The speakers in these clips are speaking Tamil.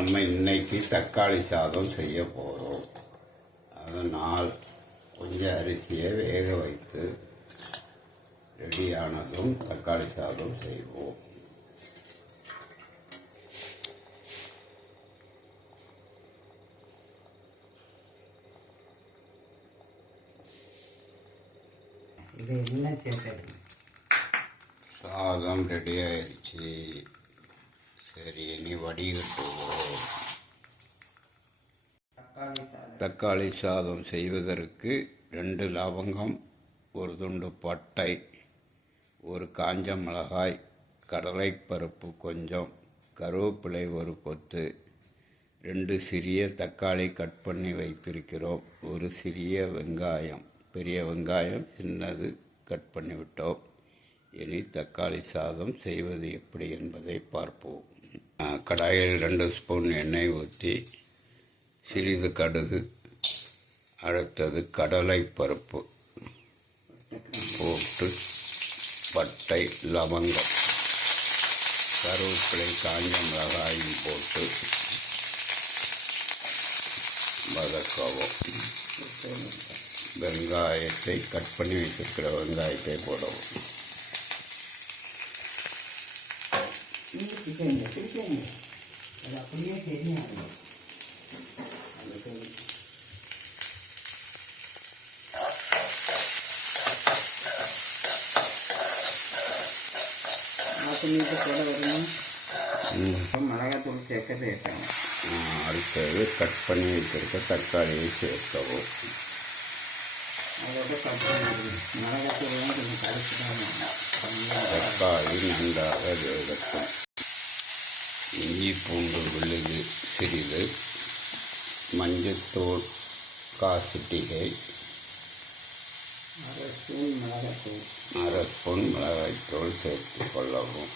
நம்ம இன்னைக்கு தக்காளி சாதம் செய்ய போகிறோம். அதனால் கொஞ்சம் அரிசியை வேக வைத்து ரெடியானதும் தக்காளி சாதம் செய்வோம். இது என்ன சேர்க்கறது? சாதம் ரெடி ஆயிடுச்சு. சரி, இனி வடிகட்டுவோம். தக்காளி சாதம் செய்வதற்கு 2 லவங்கம், ஒரு துண்டு பட்டை, ஒரு காஞ்ச மிளகாய், கடலைப்பருப்பு கொஞ்சம், கருவேப்பிலை ஒரு கொத்து, 2 சிறிய தக்காளி கட் பண்ணி வைத்திருக்கிறோம், ஒரு சிறிய வெங்காயம், பெரிய வெங்காயம் சின்னது கட் பண்ணிவிட்டோம். இனி தக்காளி சாதம் செய்வது எப்படி என்பதை பார்ப்போம். கடாயில் 2 ஸ்பூன் எண்ணெய் ஊற்றி சிறிது கடுகு, அடுத்தது கடலைப்பருப்பு போட்டு பட்டை, லவங்கம், கருவேப்பிலை, காஞ்ச மிளகாயும் போட்டு வதக்கவும். வெங்காயத்தை கட் பண்ணி வைத்திருக்கிற வெங்காயத்தை போடவும். அது அப்படியே தெரியாது. போட வரணும். மிளகாத்தூள் சேர்க்க சேர்க்கணும். அடுத்தது கட் பண்ணி வைத்திருக்க தக்காளியை சேர்க்கவும். அதோட மிளகாத்தூள்லாம் கொஞ்சம் கரைச்சி தான் தக்காளி நன்றாக வேகட்டும். இஞ்சி பூண்டு விழுது சிறிது, மஞ்சத்தூள் காசிட்டிகை, 1/2 ஸ்பூன் மிளகாய்த்தூள் சேர்த்து கொள்ளவும்.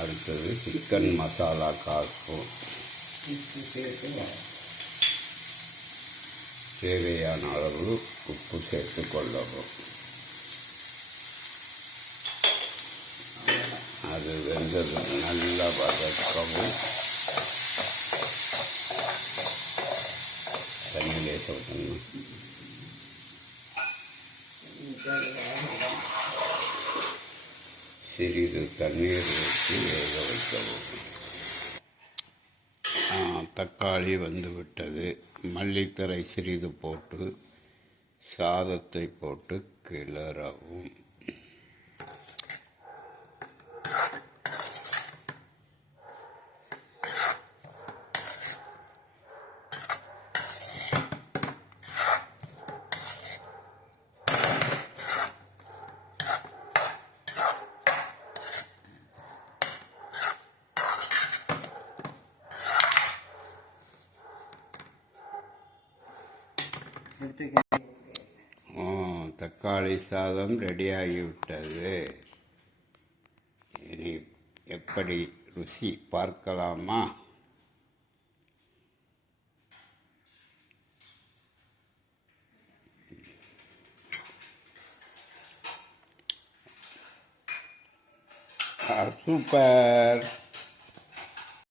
அடுத்தது சிக்கன் மசாலா 1/4 ஸ்பூன், தேவையான அளவு உப்பு சேர்த்து கொள்ளவும். அது வெந்தது நல்லா வதக்கவும். தண்ணியிலே சொல்லணும். சிறிது தண்ணீர் ஊற்றி வேக வைக்கவும். தக்காளி வந்துவிட்டது. மல்லித்தழை சிறிது போட்டு சாதத்தை போட்டு கிளறவும். தக்காளி சாதம் ரெடியாகிவிட்டது. இனி எப்படி ருசி பார்க்கலாமா? சூப்பர்.